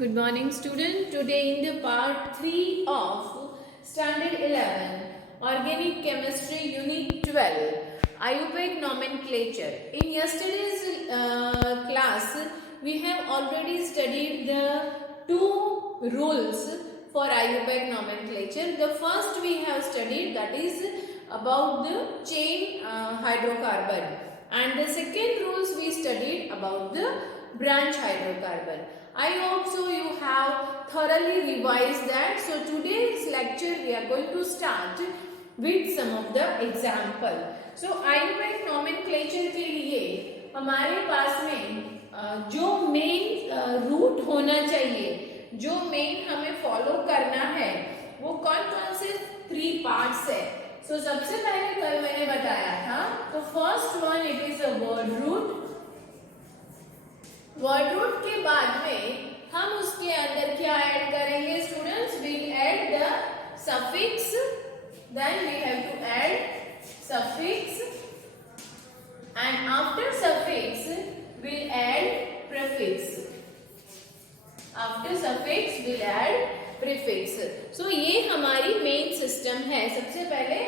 Good morning, student. Today in the part 3 of Standard 11, Organic Chemistry Unit 12, IUPAC Nomenclature. In yesterday's class, we have already studied the two rules for IUPAC nomenclature. The first we have studied, that is about the chain hydrocarbon, and the second rules we studied about the branch hydrocarbon. I hope so you have thoroughly revised that. So today's lecture we are going to start with some of the example. So IUPAC nomenclature के लिए हमारे पास में जो main root होना चाहिए, जो main हमें फॉलो करना है, वो कौन कौन से 3 पार्ट्स है. सो सबसे पहले कल मैंने बताया था, तो first one it is a word root. Word root के बाद में हम उसके अंदर क्या ऐड करेंगे students? Will add the suffix, then we have to add suffix, and after suffix will add prefix. After suffix will add prefix. So ये हमारी मेन सिस्टम है. सबसे पहले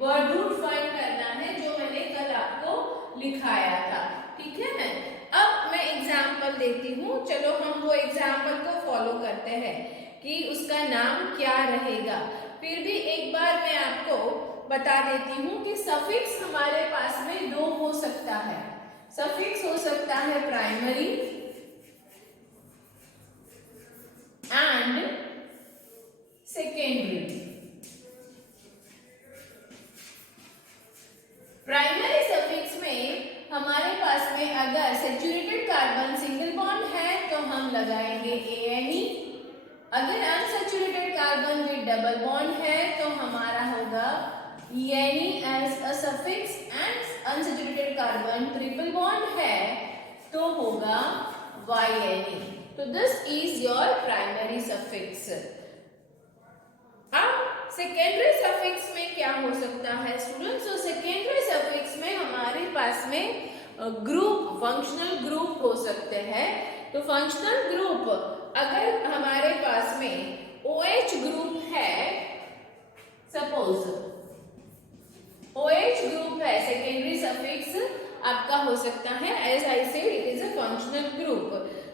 वर्ड रूट फाइंड करना है, जो मैंने कल आपको लिखाया था. ठीक है ना? अब मैं एग्जाम्पल देती हूँ. चलो हम वो एग्जाम्पल को फॉलो करते हैं कि उसका नाम क्या रहेगा. फिर भी एक बार मैं आपको बता देती हूँ कि सफिक्स हमारे पास में 2 हो सकता है. सफिक्स हो सकता है primary and secondary. Primary suffix में हमारे पास में अगर सैचुरेटेड कार्बन सिंगल बॉन्ड है तो हम लगाएंगे ANE. अगर unsaturated carbon with double bond है तो हमारा होगा ENE as a suffix, and unsaturated carbon triple bond है तो होगा YNE. तो this is your primary suffix. अब सेकेंडरी सफिक्स में क्या हो सकता है स्टूडेंट्स? तो सेकेंडरी सफिक्स में हमारे पास में ग्रुप, फंक्शनल ग्रुप हो सकते हैं. तो फंक्शनल ग्रुप अगर हमारे पास में OH ग्रुप है, सपोज OH ग्रुप है, सेकेंडरी सफिक्स आपका हो सकता है, as I said it is a functional group.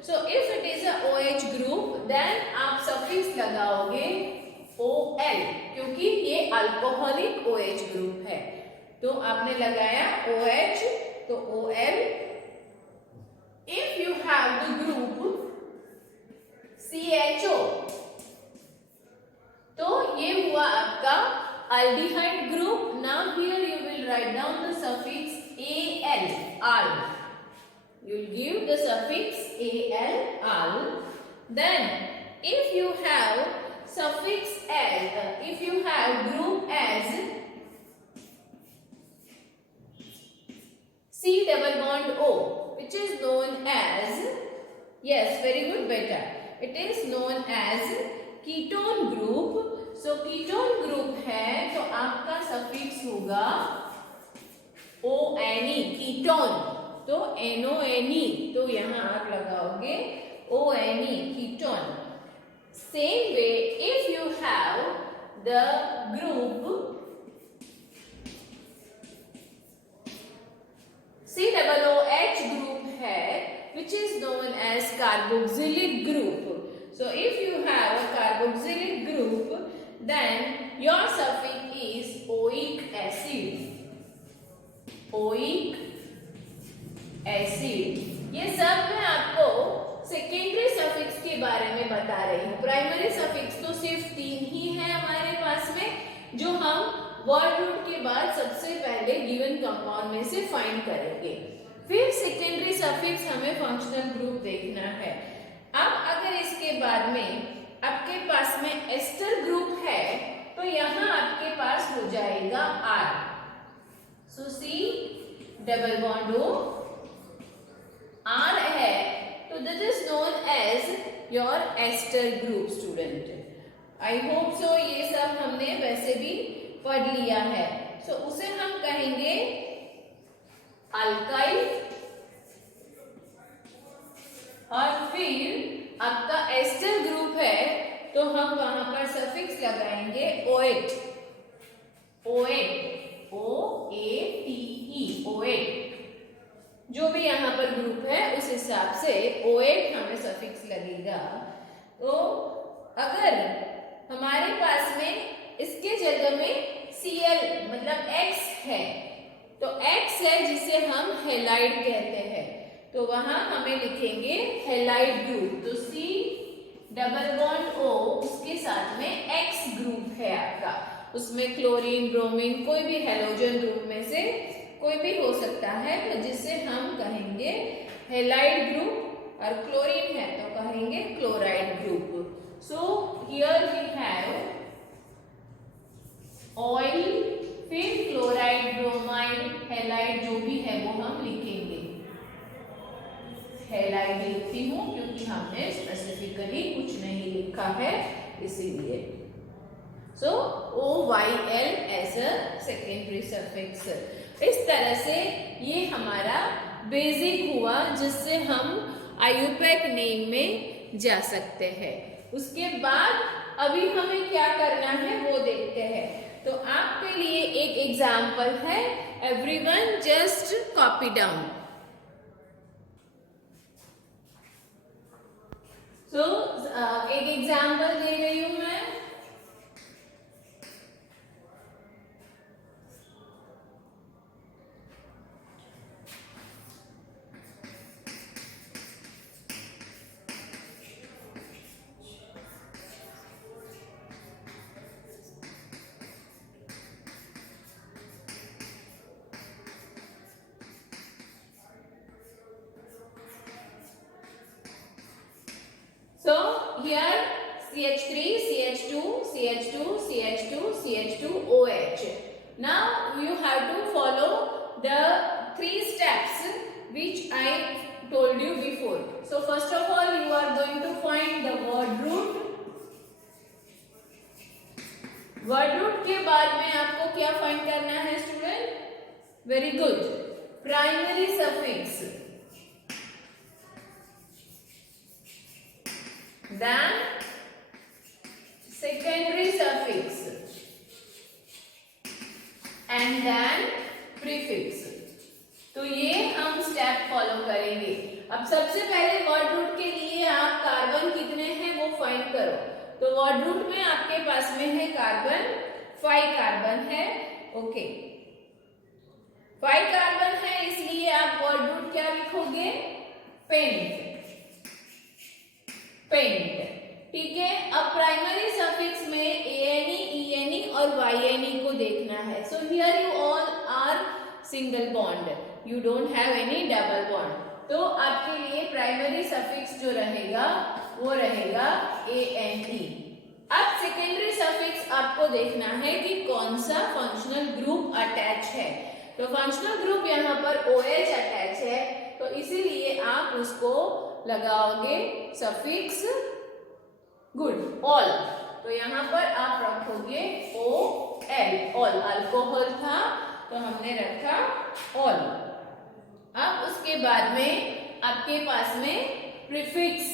So if it is a OH group then आप सफिक्स लगाओगे OL, क्योंकि ये अल्कोहलिक OH ग्रुप है. तो आपने लगाया OH, तो OL. If you have the group CHO, तो ये हुआ आपका aldehyde group. Now here you will write down the suffix AL, al. You will give the suffix AL, al. Then if you have suffix as, if you have group as C double bond O, which is known as, yes, very good beta, it is known as ketone group. So ketone group है तो आपका suffix होगा ONE, ketone. तो NONE, तो यहाँ आप लगाओगे ONE, ketone. Same way, if you have the group COOH group है, which is known as carboxylic group. So if you have a carboxylic group, then your suffix is oic acid. Oic acid. ये सब मैं आपको secondary suffix के बारे में बता रही हूँ. प्राइमरी सफिक्स तो सिर्फ 3 ही है हमारे पास में, जो हम वर्ड रूट के बाद सबसे पहले गिवन कंपाउंड में से फाइंड करेंगे. फिर सेकेंडरी सफिक्स हमें फंक्शनल ग्रुप देखना है. अब अगर इसके बाद में आपके पास में एस्टर ग्रुप है तो यहाँ आपके पास हो जाएगा R. So C double bond O, R है, तो this is known as your ester group. Student I hope so ये सब हमने वैसे भी पढ़ लिया है. सो उसे हम कहेंगे अल्काइल, और फिर आपका एस्टर ग्रुप है तो हम वहां पर सफिक्स लगाएंगे ओएट, ओएट, OATE, ओएट। जो भी यहाँ पर ग्रुप है उस हिसाब से ओएट हमें सफिक्स लगेगा। तो अगर हमारे पास में इसके जगह में Cl मतलब X है तो X है जिसे हम हेलाइड कहते हैं, तो वहां हमें लिखेंगे हेलाइड ग्रुप। तो C डबल बॉन्ड O उसके साथ में X ग्रुप है आपका, उसमें क्लोरीन, ब्रोमीन, कोई भी हेलोजन ग्रुप में से कोई भी हो सकता है, तो जिसे हम कहेंगे हेलाइड ग्रुप, और क्लोरीन है तो कहेंगे chloride group. So here we have oyl, फिर क्लोराइड, ब्रोमाइड, हेलाइड, जो भी है वो हम लिखेंगे। हेलाइड लिखती हूँ क्योंकि हमने स्पेसिफिकली कुछ नहीं लिखा है इसीलिए। So OYL as a secondary suffix. इस तरह से ये हमारा बेसिक हुआ जिससे हम IUPAC नेम में जा सकते हैं। उसके बाद अभी हमें क्या करना है वो देखते हैं। तो आपके लिए एक एग्जाम्पल है, एवरीवन जस्ट कॉपी डाउन। सो एक एग्जाम्पल दे रही हूं मैं। So here CH3, CH2, CH2, CH2, CH2, OH. Now you have to follow the 3 steps which I told you before. So first of all you are going to find the word root. Word root के बाद में आपको क्या find करना है student? Very good. Primary suffix. Then secondary suffix and then prefix. तो ये हम स्टेप फॉलो करेंगे। अब सबसे पहले वर्ड रूट के लिए आप कार्बन कितने हैं वो फाइंड करो। तो वर्ड रूट में आपके पास में है कार्बन, 5 कार्बन है। ओके, 5 कार्बन है इसलिए आप वर्ड रूट क्या लिखोगे? Pent, pent. ठीक है, अब प्राइमरी सफिक्स में ANE, ENE और YNE को देखना है। So here you all are single bond, you don't have any double bond. तो आपके लिए प्राइमरी सफिक्स जो रहेगा वो रहेगा ANE। अब सेकेंडरी सफिक्स आपको देखना है कि कौन सा फंक्शनल ग्रुप अटैच है। तो फंक्शनल ग्रुप यहाँ पर OH अटैच है, तो इसीलिए आप उसको लगाओगे सफिक्स गुड, ऑल। तो यहाँ पर आप रखोगे OL, ऑल। अल्कोहल था तो हमने रखा ऑल। अब उसके बाद में आपके पास में प्रीफिक्स,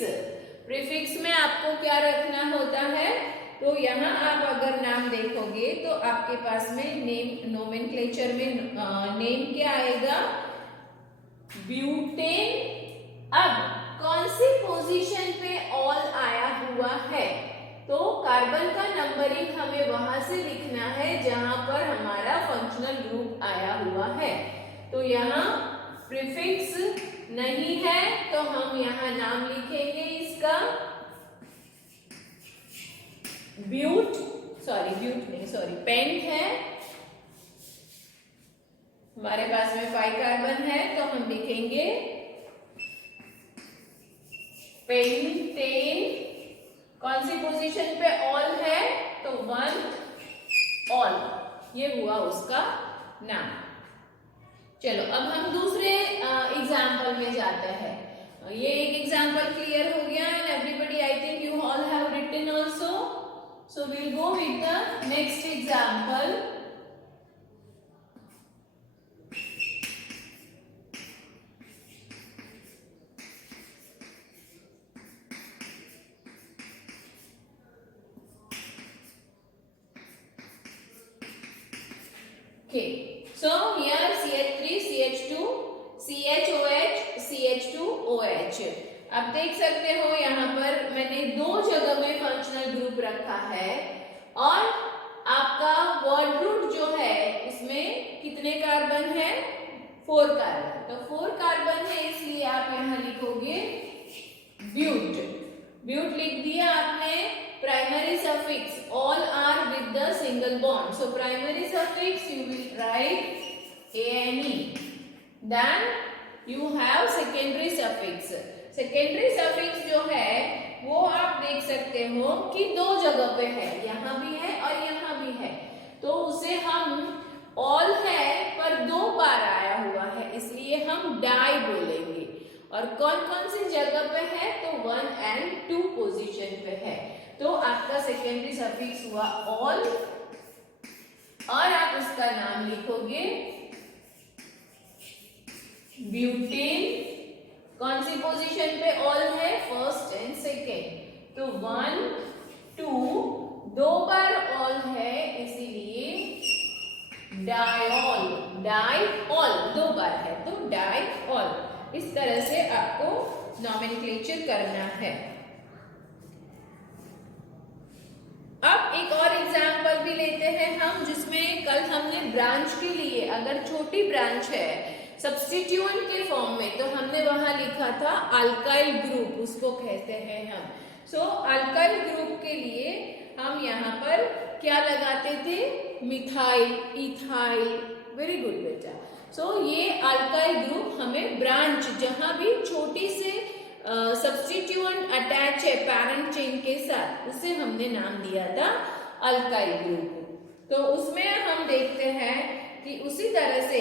प्रीफिक्स में आपको क्या रखना होता है? तो यहाँ आप अगर नाम देखोगे तो आपके पास में नेम, नोमेनक्लेचर में नेम क्या आएगा? ब्यूटेन। अब कौन सी पोजीशन पे ऑल आया हुआ है? तो कार्बन का नंबरिंग हमें वहां से लिखना है जहां पर हमारा फंक्शनल ग्रुप आया हुआ है। तो यहाँ प्रीफिक्स नहीं है तो हम यहाँ नाम लिखेंगे इसका ब्यूट, ब्यूट नहीं, पेंट है। हमारे पास में 5 कार्बन है तो हम लिखेंगे पेंटेन। कौन सी पोजीशन पे ऑल है? तो 1 ऑल, ये हुआ उसका नाम। चलो अब हम दूसरे एग्जाम्पल में जाते हैं। ये एक एग्जाम्पल क्लियर हो गया and everybody I think you all have written also. So will go with the next example. Okay. So here CH3, CH2, CHOH, CH2OH. आप देख सकते हो यहाँ पर मैंने दो जगह में फंक्शनल ग्रुप रखा है और आपका वर्ड रूट जो है इसमें कितने कार्बन है? 4 कार्बन। तो 4 कार्बन है इसलिए आप यहाँ लिखोगे ब्यूट। ब्यूट लिख दिया आपने। Primary suffix all are with the single bond. So primary suffix you will write ane. Then you have secondary suffix. Secondary suffix जो है वो आप देख सकते हो कि दो जगह पे है, यहाँ भी है और यहाँ भी है। तो उसे हम all है पर 2 बार आया हुआ है इसलिए हम डाई बोलेंगे। और कौन कौन सी जगह पे है? तो 1 and 2 पोजीशन पे है। तो आपका सेकेंडरी सफिक्स हुआ ऑल और आप उसका नाम लिखोगे ब्यूटेन। कौन सी पोजीशन पे ऑल है? First and second. तो 1 2 2 बार ऑल है इसीलिए डायऑल। डायऑल 2 बार है तो डायऑल। इस तरह से आपको नॉमेनक्लेचर करना है। अब एक और एग्जाम्पल भी लेते हैं हम, जिसमें कल हमने ब्रांच के लिए, अगर छोटी ब्रांच है सब्स्टिट्यूएंट के फॉर्म में, तो हमने वहां लिखा था अल्काइल ग्रुप, उसको कहते हैं हम। सो अल्काइल ग्रुप के लिए हम यहाँ पर क्या लगाते थे? Methyl, ethyl. वेरी गुड बेटा। सो ये अल्काइल ग्रुप हमें ब्रांच, जहां भी छोटी से सब्स्टिट्यूएंट अटैच है पैरेंट चेन के साथ, उसे हमने नाम दिया था अल्काइल ग्रुप। तो उसमें हम देखते हैं कि उसी तरह से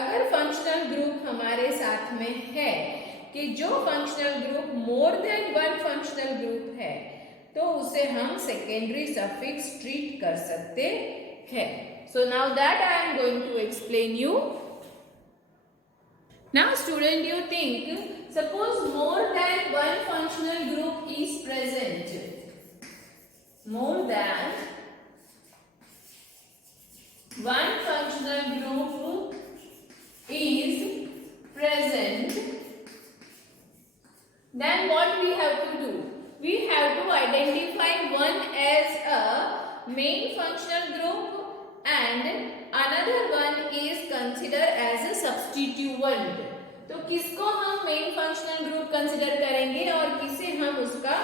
अगर फंक्शनल ग्रुप हमारे साथ में है, कि जो functional group more than 1 functional group है, तो उसे हम सेकेंडरी सफिक्स ट्रीट कर सकते हैं। So now that I am going to explain you. Now student, you think, suppose more than 1 functional group is present. More than 1 functional group is present. Then what we have to do? We have to identify one as a main functional group and another one is considered as a substituent. तो किसको हम main functional group consider करेंगे और किसे हम उसका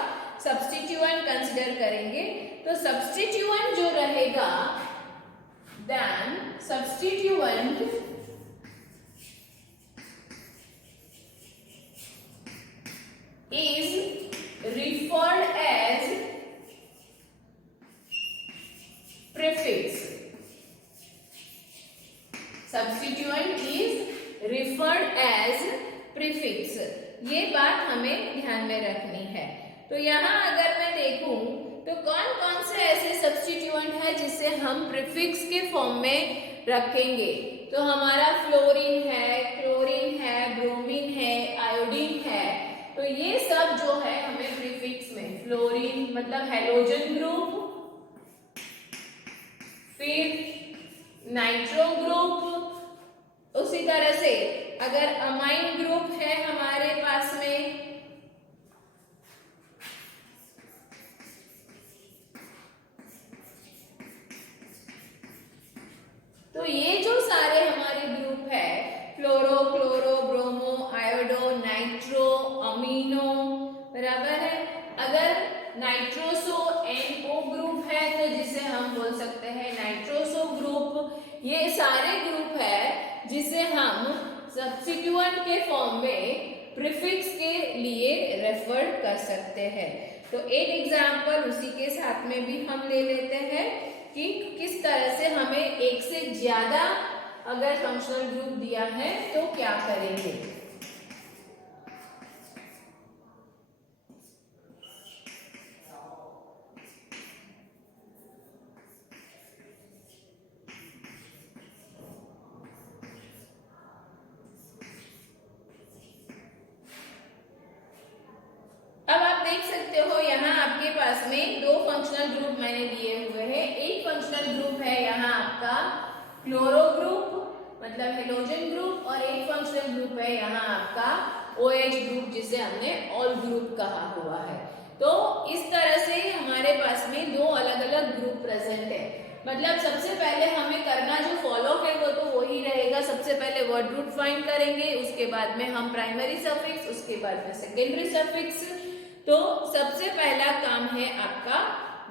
substituent consider करेंगे? तो सब्स्टिट्यूएंट जो रहेगा, then substituent is referred as prefix. Substituent is referred as prefix. ये बात हमें ध्यान में रखनी है। तो यहाँ अगर मैं देखूं तो कौन कौन से ऐसे सब्स्टिट्यूएंट है जिसे हम प्रीफिक्स के फॉर्म में रखेंगे? तो हमारा फ्लोरीन है, क्लोरीन है, ब्रोमीन है, आयोडीन है। तो ये सब जो है हमें प्रीफिक्स में, फ्लोरीन मतलब हेलोजन ग्रुप, फिर नाइट्रो ग्रुप, उसी तरह से अगर अमाइन ग्रुप है हमारे पास में, तो ये जो सारे हमारे ग्रुप है, fluoro, chloro, bromo, iodo, nitro, amino, बराबर है। अगर नाइट्रोसो NO ग्रुप है तो जिसे हम बोल सकते हैं नाइट्रोसो ग्रुप। ये सारे ग्रुप है जिसे हम सब्स्टिट्यूएंट के फॉर्म में प्रीफिक्स के लिए रेफर कर सकते हैं। तो एक एग्जांपल उसी के साथ में भी हम ले लेते हैं कि किस तरह से हमें एक से ज्यादा अगर फंक्शनल ग्रुप दिया है तो क्या करेंगे। अब आप देख सकते हो यहाँ आपके पास में 2 फंक्शनल ग्रुप मैंने दिए हुए हैं। एक फंक्शनल ग्रुप है यहाँ आपका क्लोरो ग्रुप मतलब हेलोजन ग्रुप, और एक फंक्शनल ग्रुप है यहाँ आपका OH ग्रुप जिसे हमने ऑल ग्रुप कहा हुआ है। तो इस तरह से हमारे पास में दो अलग अलग ग्रुप प्रेजेंट है। मतलब सबसे पहले हमें करना जो फॉलो है वो तो वही रहेगा, सबसे पहले वर्ड रूट फाइंड करेंगे, उसके बाद में हम प्राइमरी सफिक्स, उसके बाद में सेकेंडरी सफिक्स। तो सबसे पहला काम है आपका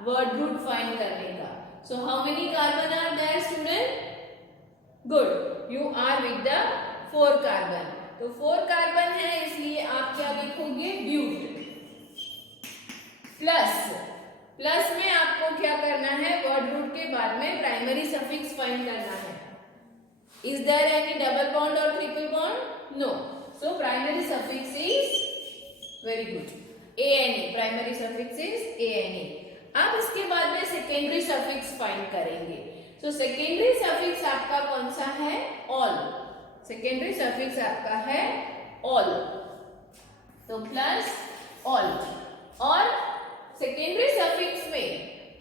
वर्ड रूट फाइंड करने का। So how many carbon are there student? Good, you are with the 4 carbon. तो 4 कार्बन है इसलिए आप क्या लिखोगे? ब्यूट। प्लस में आपको क्या करना है? वर्ड रूट के बाद में प्राइमरी सफिक्स फाइंड करना है। Is there any double bond or triple bond? No, so primary suffix is very good ANE, primary suffix is ANE। अब इसके बाद में सेकेंडरी सफिक्स फाइंड करेंगे। सो सेकेंडरी सफिक्स आपका कौन सा है? ऑल। सेकेंडरी सफिक्स आपका है ऑल, तो प्लस ऑल। और सेकेंडरी सफिक्स में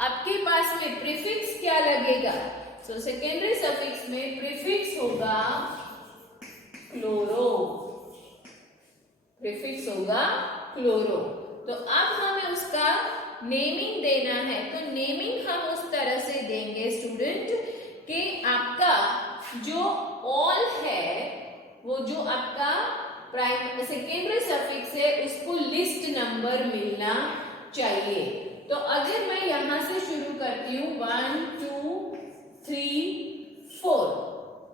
आपके पास में प्रीफिक्स क्या लगेगा? सो सेकेंडरी सफिक्स में प्रीफिक्स होगा क्लोरो, प्रीफिक्स होगा क्लोरो। तो अब हमें उसका नेमिंग देना है। तो नेमिंग हम उस तरह से देंगे स्टूडेंट कि आपका जो ऑल है वो जो आपका सेकेंडरी सफिक्स है उसको लिस्ट नंबर मिलना चाहिए। तो अगर मैं यहां से शुरू करती हूँ 1 2 3 4,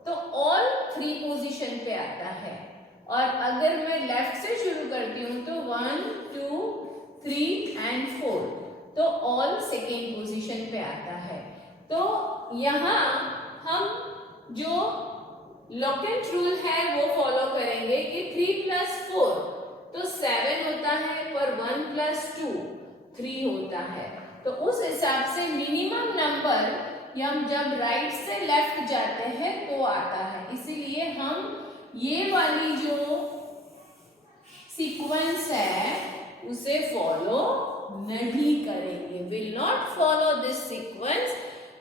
तो ऑल 3 पोजीशन पे आता है। और अगर मैं लेफ्ट से शुरू करती हूँ तो 1 2 3 एंड 4, तो ऑल सेकेंड पोजीशन पे आता है। तो यहाँ हम जो लॉकेट रूल है वो फॉलो करेंगे कि 3 + 4 तो 7 होता है, पर 1 + 2 3 होता है। तो उस हिसाब से मिनिमम नंबर हम जब राइट से लेफ्ट जाते हैं तो आता है। इसीलिए हम ये वाली जो सीक्वेंस है उसे फॉलो नहीं करेंगे। Will not follow this sequence,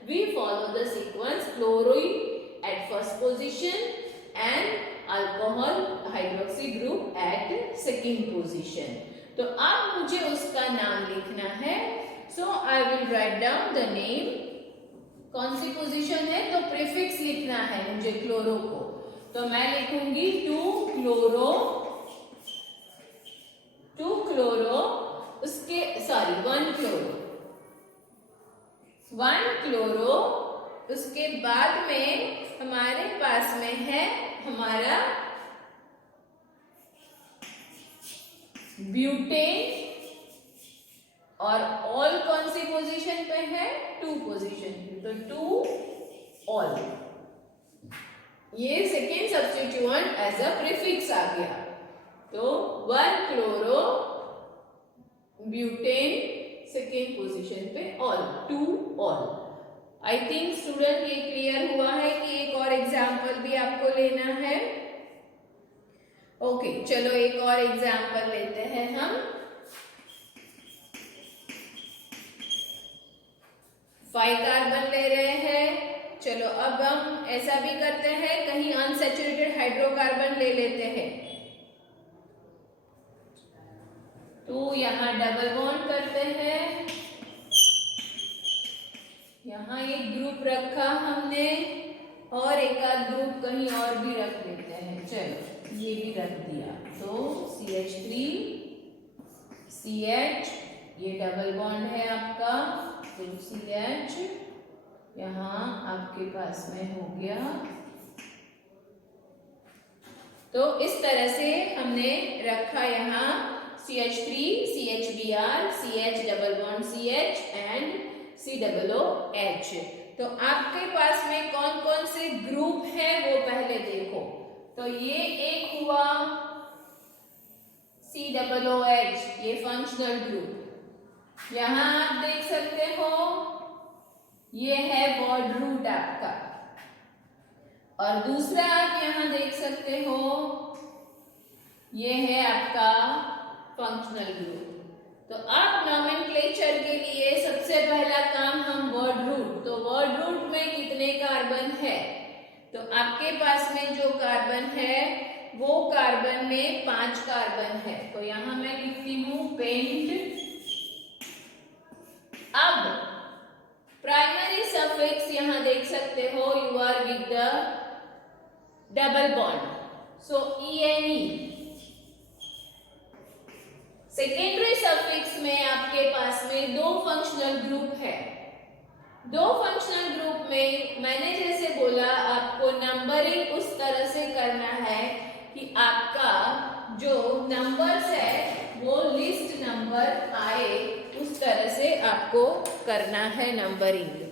we follow the sequence chlorine at first position and alcohol hydroxy group at second position. तो अब मुझे उसका नाम लिखना है। So I will write down the name. कौन सी पोजीशन है? तो प्रीफिक्स लिखना है मुझे क्लोरो को। तो मैं लिखूंगी 2 क्लोरो, उसके 1 क्लोरो, 1 क्लोरो। उसके बाद में हमारे पास में है हमारा ब्यूटेन, और ऑल कौन सी पोजीशन पे है? 2 पोजीशन पे, तो 2 ऑल। ये second substituent as a prefix आ गया। तो 1 क्लोरो ब्यूटेन सेकेंड पोजीशन पे ol, 2 ol. I think student ये क्लियर हुआ है कि एक और एग्जाम्पल भी आपको लेना है। ओके, चलो एक और एग्जाम्पल लेते हैं हम। 5 कार्बन ले रहे हैं। चलो अब हम ऐसा भी करते हैं, कहीं अनसैचुरेटेड हाइड्रोकार्बन ले लेते हैं। तो यहाँ डबल बॉन्ड करते हैं, यहाँ एक ग्रुप रखा हमने और एक आध ग्रुप कहीं और भी रख देते हैं। चलो ये भी रख दिया। तो CH3 CH, ये डबल बॉन्ड है आपका, तो CH यहाँ आपके पास में हो गया। तो इस तरह से हमने रखा यहाँ CH3 CHBr CH double bond CH and COOH। तो आपके पास में कौन कौन से ग्रुप है वो पहले देखो। तो ये एक हुआ COOH, ये फंक्शनल ग्रुप। यहां आप देख सकते हो ये है वर्ड रूट आपका, और दूसरा आप यहां देख सकते हो ये है आपका फंक्शनल ग्रुप। तो अब नॉमेनक्लेचर के लिए सबसे पहला काम हम वर्ड रूट, तो वर्ड रूट में कितने कार्बन है? तो आपके पास में जो कार्बन है वो कार्बन में 5 कार्बन है, तो यहां मैं लिखती हूं पेंट। अब प्राइमरी सफिक्स यहां देख सकते हो, you are with the double bond, so ene। Secondary suffix में आपके पास में 2 फंक्शनल ग्रुप है। 2 फंक्शनल ग्रुप में मैंने जैसे बोला आपको नंबरिंग उस तरह से करना है कि आपका जो नंबर्स है वो लिस्ट नंबर आए, उस तरह से आपको करना है नंबरिंग।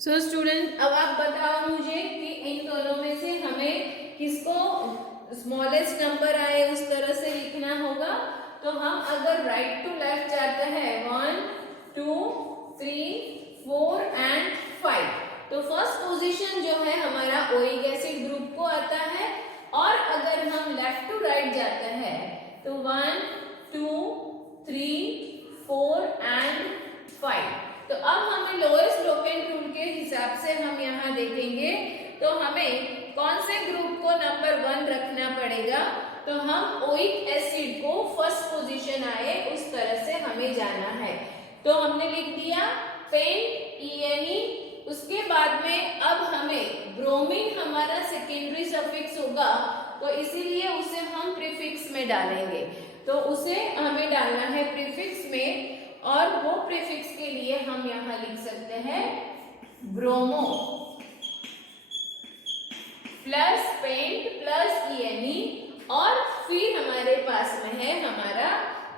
सो स्टूडेंट, अब आप बताओ मुझे कि इन दोनों में से हमें किसको स्मॉलेस्ट नंबर आए उस तरह से लिखना होगा। तो हम अगर राइट टू लेफ्ट जाते हैं 1 2 3 4 एंड 5, तो फर्स्ट पोजीशन जो है हमारा ओइक एसिड ग्रुप को आता है। और अगर हम लेफ्ट टू राइट जाते हैं तो 1 2 3 4 एंड 5। तो अब हमें लोएस्ट लोकेंट रूल के हिसाब से हम यहाँ देखेंगे, तो हमें कौन से ग्रुप को नंबर 1 रखना पड़ेगा। तो हम ओइक एसिड को फर्स्ट पोजीशन आए उस तरह से हमें जाना है। तो हमने लिख दिया पेंट ene। उसके बाद में अब हमें ब्रोमीन हमारा सेकेंडरी सफिक्स होगा, तो इसीलिए उसे हम प्रीफिक्स में डालेंगे। तो उसे हमें डालना है प्रीफिक्स में, और वो प्रीफिक्स के लिए हम यहाँ लिख सकते हैं bromo plus pent plus ene, और फिर हमारे पास में है हमारा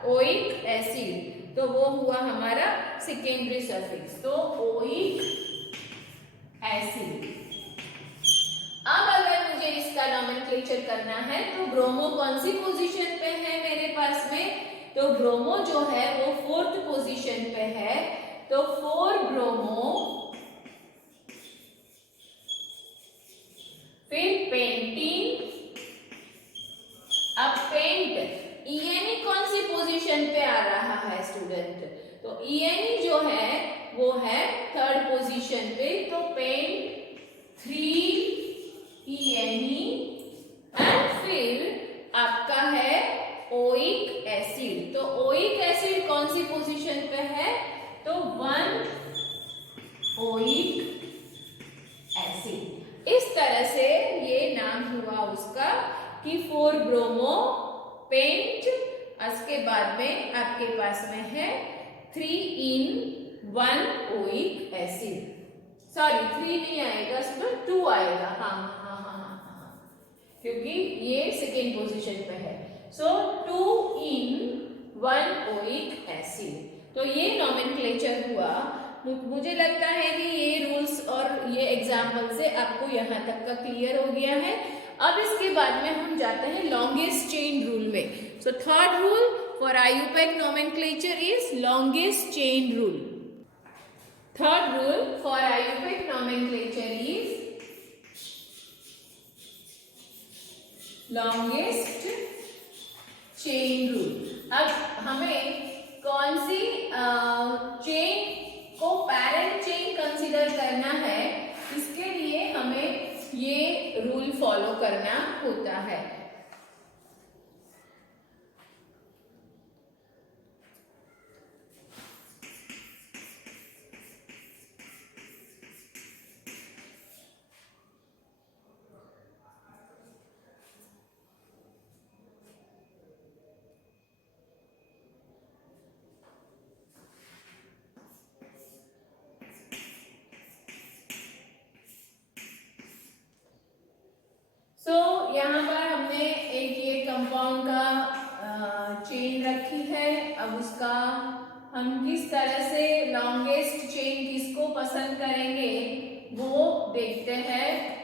ओइक एसिड, तो वो हुआ हमारा सेकेंडरी सफिक्स, तो ओइक एसिड। अब अगर मुझे इसका नोमेनक्लेचर करना है तो ब्रोमो कौन सी पोजीशन पे है मेरे पास में, तो ब्रोमो जो है वो 4th पोजीशन पे है, तो 4 ब्रोमो, फिर पेंटीन। अब पेंट ene कौन सी पोजीशन पे आ रहा है स्टूडेंट, तो ene जो है वो है 3rd पोजीशन पे, तो पेंट 3 ene, एंड फिर आपका है ओइक एसिड। तो ओइक एसिड कौन सी पोजीशन पे है, तो 1 ओइक एसिड। इस तरह से ये नाम हुआ उसका कि 4 ब्रोमो पेंट, उसके बाद में आपके पास में है 3 in 1 ओइक एसिड। सॉरी 3 नहीं आएगा, इसमें 2 आएगा। हाँ, क्योंकि ये सेकेंड पोजीशन पे है। सो 2 in 1 ओइक एसिड। तो ये नोमेनक्लेचर हुआ। मुझे लगता है कि ये रूल्स और ये एग्जाम्पल से आपको यहाँ तक का क्लियर हो गया है। अब इसके बाद में हम जाते हैं लॉन्गेस्ट चेन रूल में। सो 3rd rule for IUPAC nomenclature is longest chain rule. 3rd rule for IUPAC nomenclature is longest chain rule. अब हमें कौन सी चेन को पैरेंट चेन कंसीडर करना है, इसके लिए हमें ये रूल फॉलो करना होता है। यहाँ पर हमने एक ये कंपाउंड का चेन रखी है। अब उसका हम किस तरह से लॉन्गेस्ट चेन किसको पसंद करेंगे वो देखते हैं।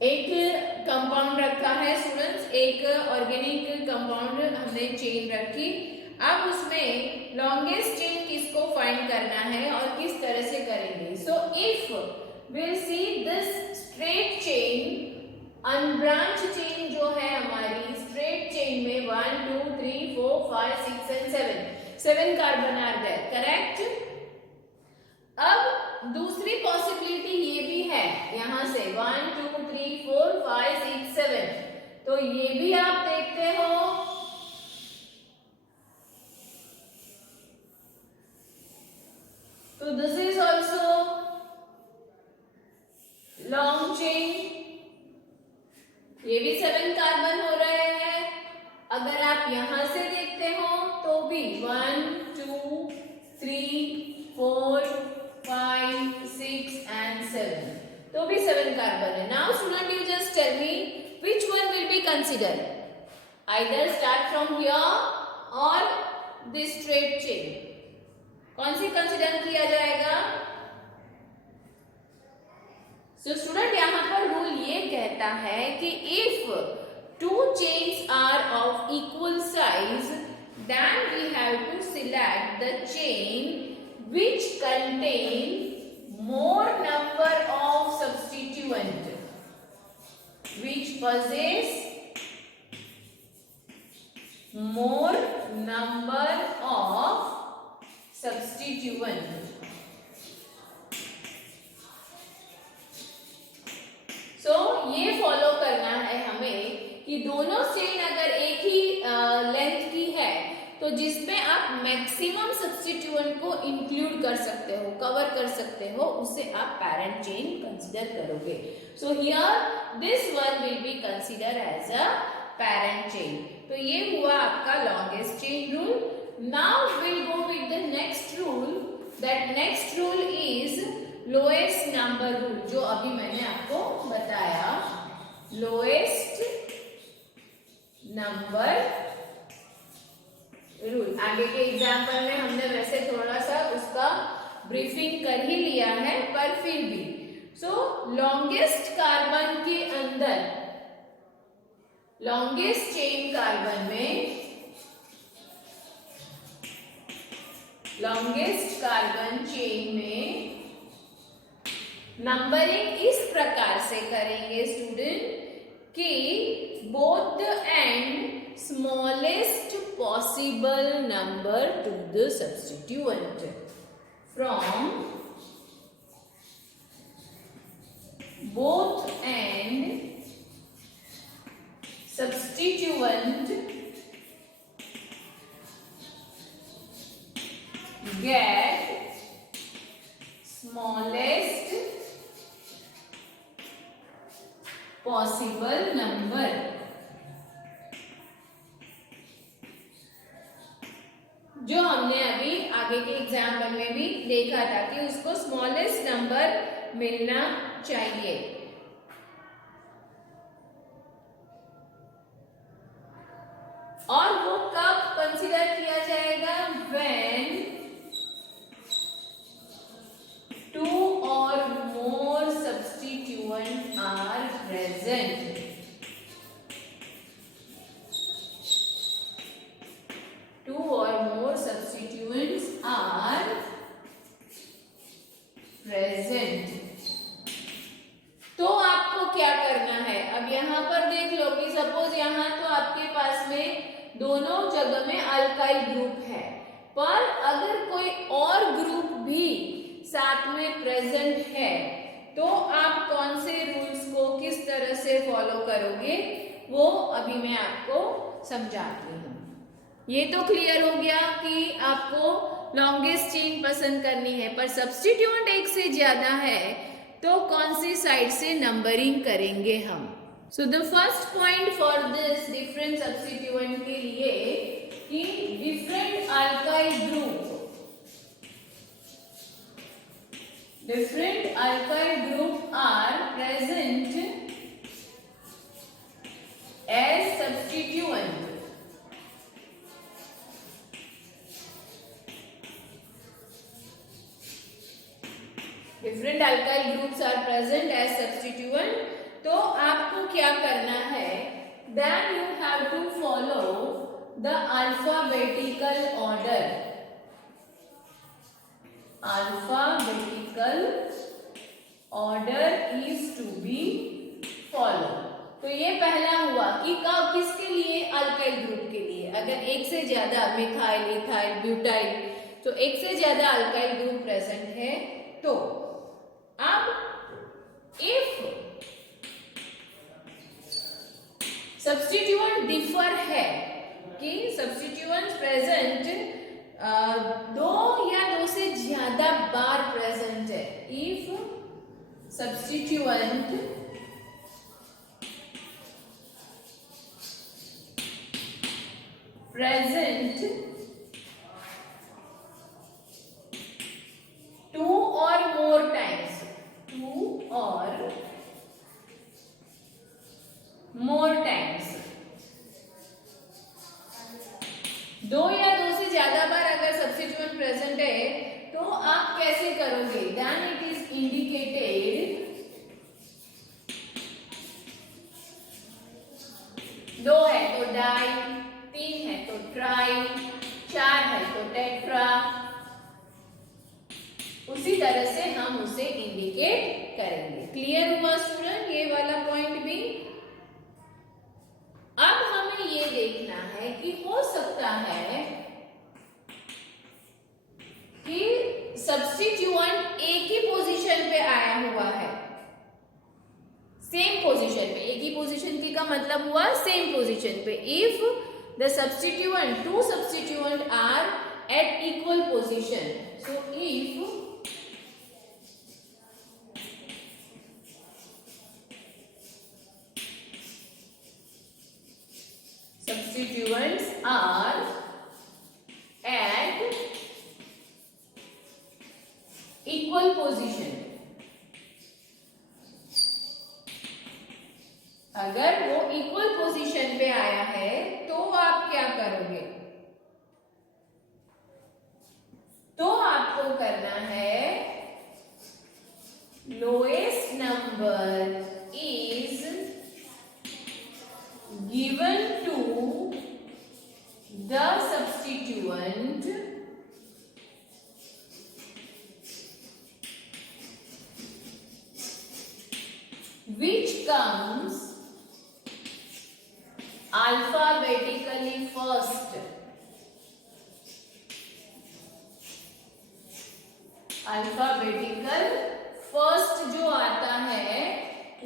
एक कंपाउंड रखा है स्टूडेंट्स, एक ऑर्गेनिक कंपाउंड हमने चेन रखी। अब उसमें लॉन्गेस्ट चेन किसको फाइंड करना है और किस तरह से करेंगे। So if will see this straight chain, unbranch chain जो है हमारी स्ट्रेट चेन में 1 2 3 4 5 6 and 7 carbon are there, correct. अब दूसरी पॉसिबिलिटी ये भी है, यहां से 1 2 3 4 5 6 7, तो ये भी आप देखते हो। तो this is also long chain, ये भी 7 कार्बन हो रहे हैं। अगर आप यहां से देखते हो तो भी 1 2 3 4 5 6 एंड 7, तो भी 7 कार्बन है। Now student you just tell me which one will be consider, either start from here और दिस स्ट्रेट चेन, कौन सी कंसिडर किया जाएगा। सो स्टूडेंट यहाँ पर रूल ये कहता है कि if two chains are of equal size then we have to select the chain which contain more number of substituent, which possess more number of substituent. So ये follow करना है हमें कि दोनों चेन अगर एक ही लेंथ की है तो जिसमें आप मैक्सिमम सब्स्टिट्यूएंट को इंक्लूड कर सकते हो, कवर कर सकते हो, उसे आप पैरेंट चेन कंसीडर करोगे। So here this one will be consider as a parent chain. तो ये हुआ आपका longest chain rule. Now will go with the next rule, that next rule is lowest number rule, जो अभी मैंने आपको बताया, लोएस्ट नंबर रूल। आगे के एग्जाम्पल में हमने वैसे थोड़ा सा उसका ब्रीफिंग कर ही लिया है, पर फिर भी सो लॉन्गेस्ट कार्बन के अंदर, लॉन्गेस्ट चेन कार्बन में, लॉन्गेस्ट कार्बन चेन में नंबरिंग इस प्रकार से करेंगे स्टूडेंट कि both the end smallest possible number to the substituent, from both end substituent get smallest possible number। जो हमने अभी आगे के एग्जाम्पल में भी देखा था कि उसको स्मॉलेस्ट नंबर मिलना चाहिए। और वो कब कंसीडर किया जाएगा, व्हेन टू और more substituent are present. Two or more substituents are present। तो आपको क्या करना है, अब यहाँ पर देख लो कि सपोज यहाँ तो आपके पास में दोनों जगह में अल्काइल ग्रुप है, पर अगर कोई और ग्रुप भी साथ में प्रेजेंट है तो आप कौन से रूल्स को किस तरह से फॉलो करोगे, वो अभी मैं आपको समझाती हूँ। ये तो क्लियर हो गया कि आपको लॉन्गेस्ट चेन पसंद करनी है, पर सब्स्टिट्यूएंट एक से ज्यादा है तो कौन सी साइड से नंबरिंग करेंगे हम। So the first point for this different substituent के लिए कि different alkyl group are present as substituent. Different alkyl groups are present as substituent तो आपको क्या करना है, then you have to follow the alphabetical order, alphabetical order is to be follow. तो ये पहला हुआ कि कब, किसके लिए, अल्काइल ग्रुप के लिए। अगर एक से ज्यादा मिथाइल, इथाइल, ब्यूटाइल, तो एक से ज्यादा अल्काइल ग्रुप प्रेजेंट है तो। अब इफ सब्स्टिट्यूएंट डिफर है कि सब्स्टिट्यूएंट प्रेजेंट दो या दो से ज्यादा बार प्रेजेंट है, if substituent present two or more times, two or more times, दो या दो से ज्यादा बार अगर सब्स्टिट्यूएंट प्रेजेंट है तो आप कैसे करोगे, देन इट इज इंडिकेटेड, दो है तो डाई, तीन है तो ट्राई, चार है तो टेट्रा, उसी तरह से हम उसे इंडिकेट करेंगे। क्लियर हुआ स्टूडेंट ये वाला पॉइंट भी। अब हमें ये देखना है कि हो सकता है कि सब्स्टिट्यूएंट एक ही पोजीशन पे आया हुआ है, सेम पोजीशन पे, एक ही पोजीशन की का मतलब हुआ सेम पोजीशन पे। If the substituent, two substituent are at equal position, so if substituents are at equal position, अगर वो इक्वल पोजीशन पे आया है तो आप क्या करोगे, तो आपको करना है lowest number is given to the substituent which comes alphabetically first, alphabetical first जो आता है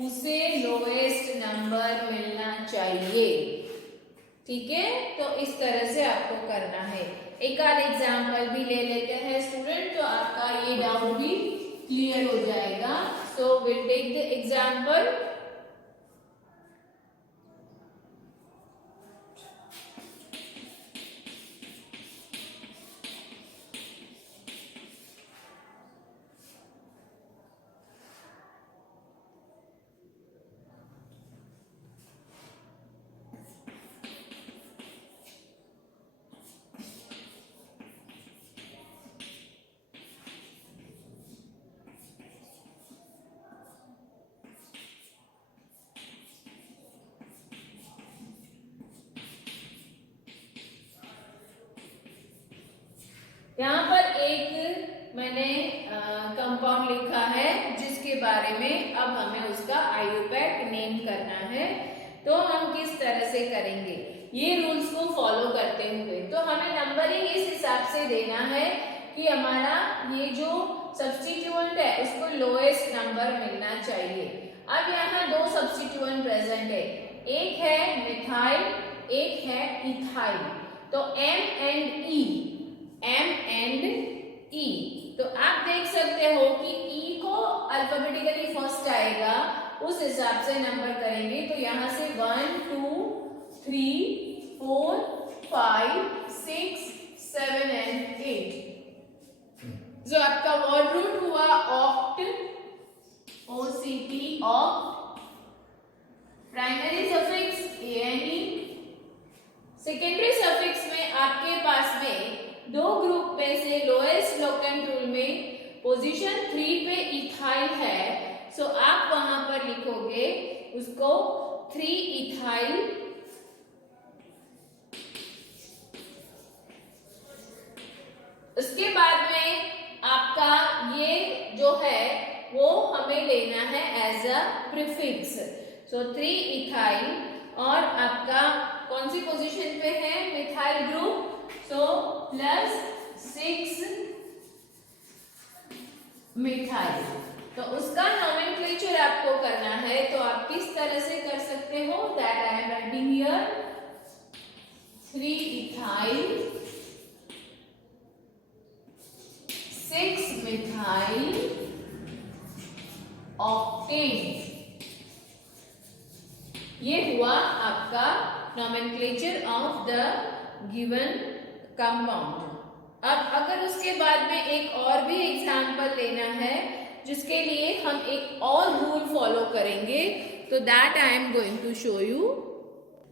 उसे लोएस्ट नंबर मिलना चाहिए। ठीक है, तो इस तरह से आपको करना है। एक आध एग्जाम्पल भी ले लेते हैं स्टूडेंट, तो आपका ये डाउट भी क्लियर हो जाएगा। So will take the example. यहाँ पर एक मैंने कंपाउंड लिखा है जिसके बारे में अब हमें उसका आईयूपैक नेम करना है। तो हम किस तरह से करेंगे ये रूल्स को फॉलो करते हुए, तो हमें नंबरिंग इस हिसाब से देना है कि हमारा ये जो सब्स्टिट्यूएंट है उसको लोएस्ट नंबर मिलना चाहिए। अब यहाँ दो सब्स्टिट्यूएंट प्रेजेंट है, एक है मिथाइल, एक है इथाइल, तो M एंड E। तो आप देख सकते हो कि E को अल्फाबेटिकली फर्स्ट आएगा, उस हिसाब से नंबर करेंगे। तो यहाँ से 1 2 3 4 5 6 7 एंड 8। जो आपका वर्ड रूट हुआ oct, OCT oct. Primary suffix ANE। Secondary suffix में आपके पास में दो ग्रुप में से लोएस्ट लोकेंट रूल में पोजीशन 3 पे इथाइल है, सो आप वहां पर लिखोगे उसको 3 इथाइल उसके बाद में आपका ये जो है वो हमें लेना है as a prefix. So 3 ethyl और आपका कौन सी पोजीशन पे है methyl group, so plus 6 methyl. तो उसका नोमेनक्लेचर आपको करना है तो आप किस तरह से कर सकते हो, that I am writing here 3 ethyl 6 methyl octane. ये हुआ आपका nomenclature of the given compound. अब अगर उसके बाद में एक और भी एग्जाम्पल लेना है जिसके लिए हम एक और रूल फॉलो करेंगे, तो that I am going to show you.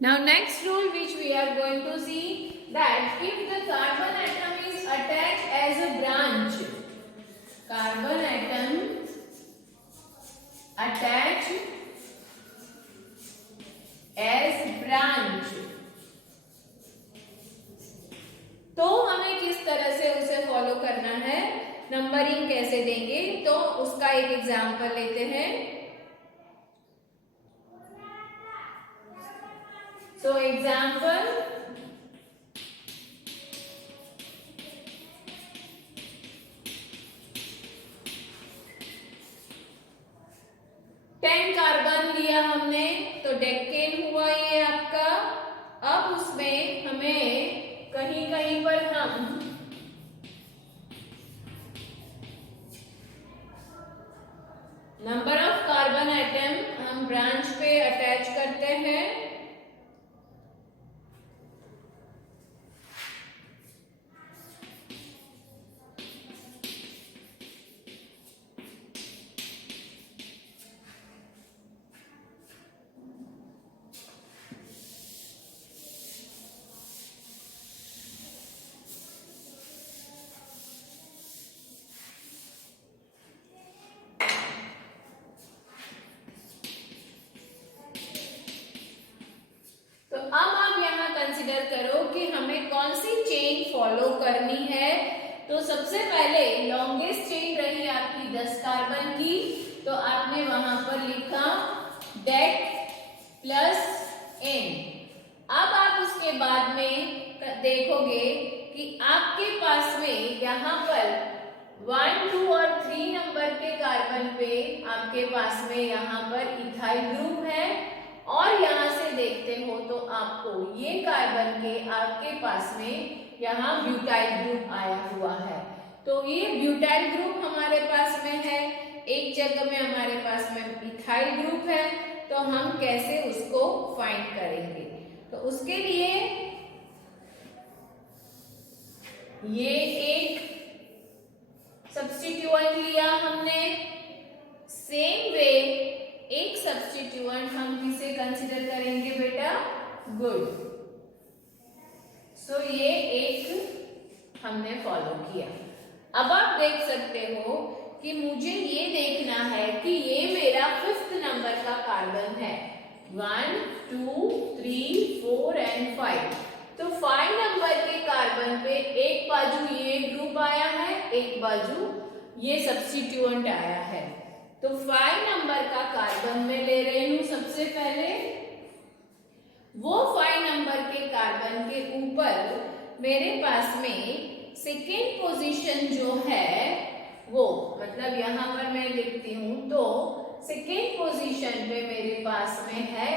Now next rule which we are going to see, that if the carbon atom is attached as a branch, carbon atom attached as branch, तो हमें किस तरह से उसे follow करना है, numbering कैसे देंगे, तो उसका एक एग्जांपल लेते हैं। सो एग्जांपल, कार्बन लिया हमने तो डेकेन हुआ ये आपका। अब उसमें हमें कहीं कहीं पर हम नंबर ऑफ कार्बन एटम हम ब्रांच पे अटैच करते हैं। तो अब आप यहाँ कंसिडर करो कि हमें कौन सी चेन फॉलो करनी है। तो सबसे पहले लॉन्गेस्ट चेन रही आपकी 10 कार्बन की, तो आपने वहां पर लिखा डेक प्लस एन। अब आप उसके बाद में देखोगे कि आपके पास में यहाँ पर 1, 2 और 3 नंबर के कार्बन पे आपके पास में यहाँ पर इथाइल ग्रुप है, और यहाँ से देखते हो तो आपको ये कार्बन के आपके पास में यहाँ ब्यूटाइल ग्रुप आया हुआ है। तो ये ब्यूटाइल ग्रुप हमारे पास में है, एक जगह में हमारे पास में इथाइल ग्रुप है, तो हम कैसे उसको फाइंड करेंगे। तो उसके लिए ये एक सब्स्टिट्यूएंट लिया हमने, सेम वे एक सब्स्टिट्यूएंट हम किसे कंसीडर करेंगे बेटा, गुड। सो ये एक हमने फॉलो किया। अब आप देख सकते हो कि मुझे ये देखना है कि ये मेरा 5th नंबर का कार्बन है, 1, 2, 3, 4 एंड 5। तो 5 नंबर के कार्बन पे एक बाजू ये ग्रुप आया है, एक बाजू ये सब्स्टिट्यूएंट आया है। तो 5 नंबर का कार्बन में ले रही हूं सबसे पहले। वो 5 नंबर के कार्बन के ऊपर मेरे पास में सेकेंड पोजीशन जो है वो, मतलब यहां पर मैं लिखती हूं तो सेकेंड पोजीशन पे मेरे पास में है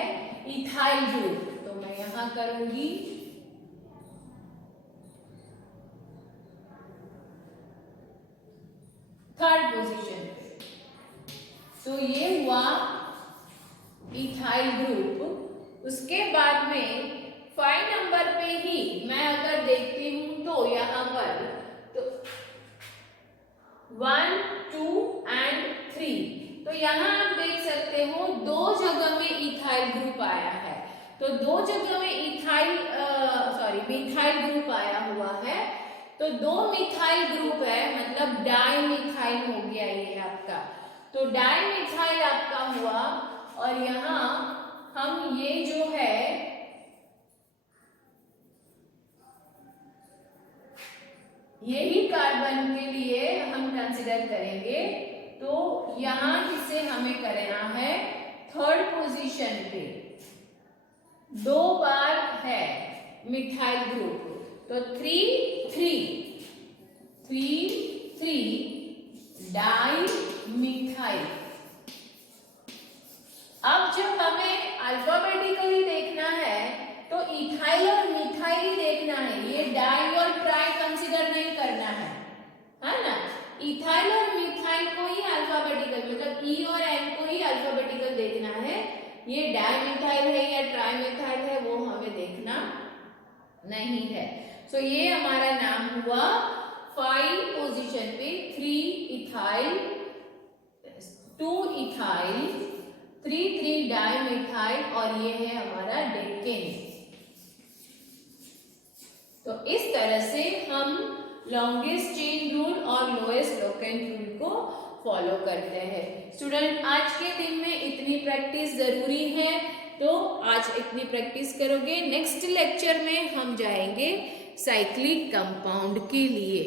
इथाइल ग्रुप, तो मैं यहां करूंगी थर्ड पोजीशन पे। तो ये हुआ इथाइल ग्रुप। उसके बाद में 5 नंबर पे ही मैं अगर देखती हूं तो यहाँ पर तो 1, 2 एंड 3, तो यहाँ आप देख सकते हो 2 जगह में इथाइल ग्रुप आया है। तो 2 जगह में मिथाइल ग्रुप आया हुआ है, तो 2 मिथाइल ग्रुप है, मतलब डाई मिथाइल हो गया ये आपका। तो डाई मिथाइल आपका हुआ और यहाँ हम ये जो है यही कार्बन के लिए हम कंसिडर करेंगे। तो यहाँ किसे हमें करना है, थर्ड पोजीशन पे 2 बार है मिथाइल ग्रुप, तो 3 डाई मिथाइल। अब जब हमें अल्फाबेटिकली देखना है तो इथाइल और मिथाइल ही देखना है, ये डाई और ट्राई कंसीडर नहीं करना है ना। इथाइल और मिथाइल को ही अल्फाबेटिकल, मतलब ई और एन को ही अल्फाबेटिकल देखना है। ये डाई मिथाइल है या ट्राई मिथाइल है वो हमें देखना नहीं है। सो ये हमारा नाम हुआ 5 पोजीशन पे 3 इथाइल, 2 इथाइल, 3 डाई मिथाइल, और ये है हमारा डेकेन। तो इस तरह से हम लॉन्गेस्ट चेन रूल और लोएस्ट लोकेंट रूल को फॉलो करते हैं। स्टूडेंट, आज के दिन में इतनी प्रैक्टिस जरूरी है, तो आज इतनी प्रैक्टिस करोगे। नेक्स्ट लेक्चर में हम जाएंगे साइक्लिक कंपाउंड के लिए।